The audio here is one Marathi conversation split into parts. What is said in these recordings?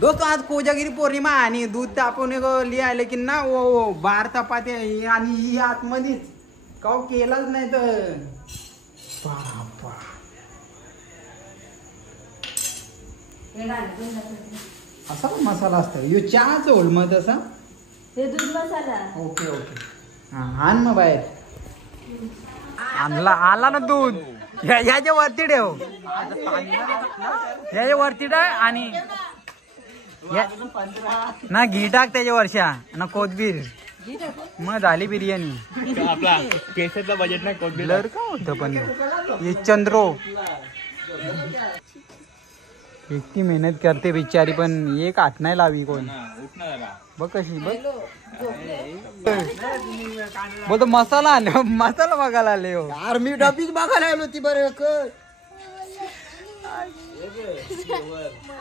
दोस्तों आज कोजागिरी पौर्णिमा आणि दूध तापवून लिहायला की ना वो बार चपाती आणि ही आतमध्येच काव केलंच नाही तर बापा असा पण मसाला असतो यो चहाच ओढ मग तसा हे दूध मसाला. ओके ओके हा आण मग बाहेर आणला आला ना दूध याच्या वरती ठेव याच्या वरती ठेव आणि ना घी टाक त्याच्या वर्षा ना कोथबीर मग झाली बिर्याणी. आपला केसेचा बजेट नाही कोथबीर का होतं पण हे चंद्रो इतकी मेहनत करते बिचारी पण एक हात नाही लावी कोण बघ कशी बघ बोलतो मसाला आलो मसाला बघायला आले हो यार मी डबीच बघायला आलो ती बरं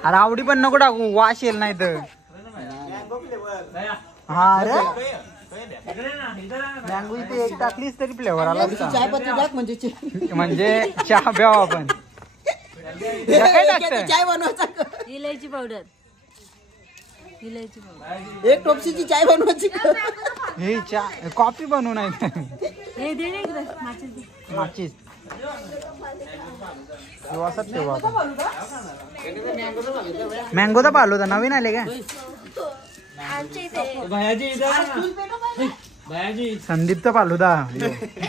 अरे आवडी पण नको टाकू वाश येईल नाही तर हा रे मँगो इथे एक टाकलीच तरी फ्लेवर आला चाय पत्ती टाक म्हणजे चहा प्याव आपण काय टाकतं चाय बनवायचा इलायची पावडर. इलायची पावडर एक टोपशीची चाय बनवायची हे चहा कॉफी बनवू नाही हे दे रे इकडे माचीस दे. माचीस असंच ठेवू आपण मँगोचा पालो होता नवीन आले का संदीपचा फालुदा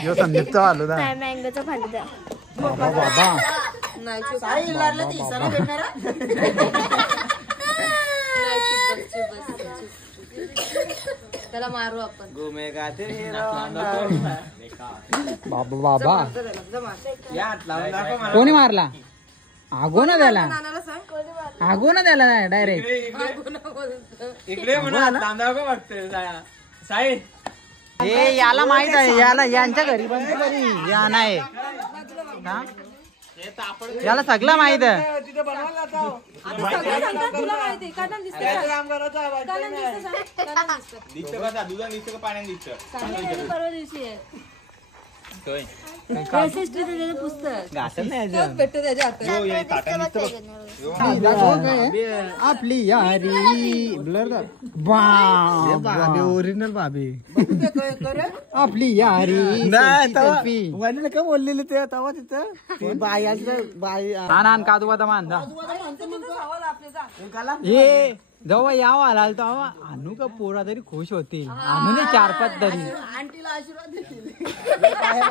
यो संदीपचा फालुदा मँगोचा फालुदा बाबा बाबा त्याला मारू आपण. बाबा बाबा कोणी मारला आगो ना त्याला आगो ना त्याला डायरेक्ट इकडे म्हणा तांदळा का वाटतंय साई हे याला माहित आहे याला यांच्या घरी पण घरी या नाही याला सगळं माहित आहे परवा दिवशी आहे आपली यारी ब्लर बाबे ओरिजिनल बाबे आपली यारी का बोललेले ते तेव्हा तिथं बाई आण काजू बदाम आण हे जेव्हा यावं आला तेव्हा आणू का पोरा तरी खुश होतील आणू नाही 4-5 तरी आंटीला आशीर्वाद देतील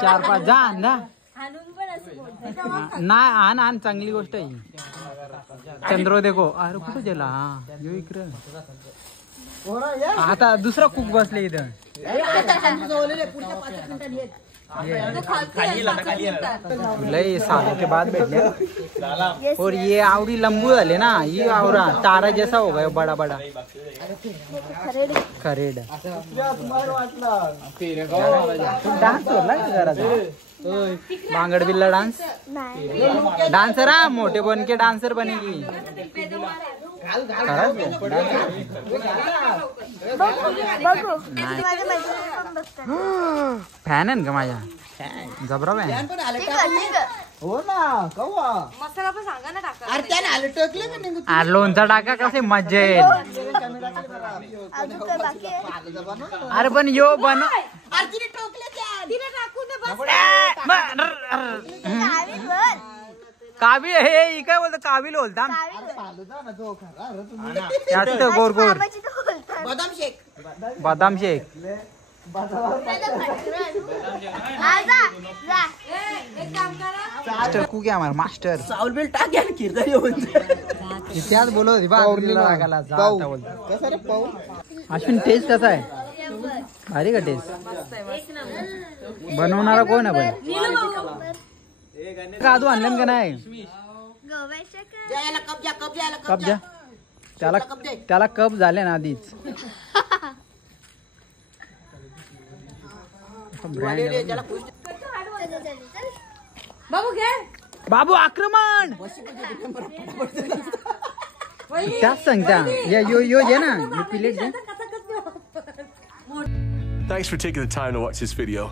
4-5 जा आण ना आणून पण असं बोलतात. नाही आण आण चांगली गोष्ट आहे चंद्रो देखो अरे कुठं गेला हा यो इकडं आता दुसरा कुक बसले इथं लय सालों के बाद बैठे और ये आवड़ी लंबू झाले ना ये आवरा तारा जैसा हो गया बड़ा बड़ा खरेड डान्स करला जरा बांगड बिल्ला डान्स डान्सर हा मोठे बन के डान्सर बनेगी फॅन आहे का माझ्या जबरा फॅन हो ना कवा मसाला पण सांगा ना टाका. अरे त्याने आलं टकलं का नाही लोणचा टाका कसे मजा येईल अरे पण यो बन तिने टोकलं त्या तिला टाकून दे बस. काबिल हे काय बोलतो काबिल बोलता जास्त गोर गोर बदाम शेक बदाम शेक मास्टर कुक आहे मास्टर चावल बिल टाक यार किरदारी होते इतिहास बोलत होती बा कसा रे पाऊ अश्विन टेस्ट कसा आहे भारी का टेस्ट बनवणारा कोण आहे पण काजू आणलं का नाही कप द्या त्याला कप झाले ना आधीच बाबू घे बाबू आक्रमण त्याच सांगता यो यो जे ना plate Thanks for taking the time to watch this video.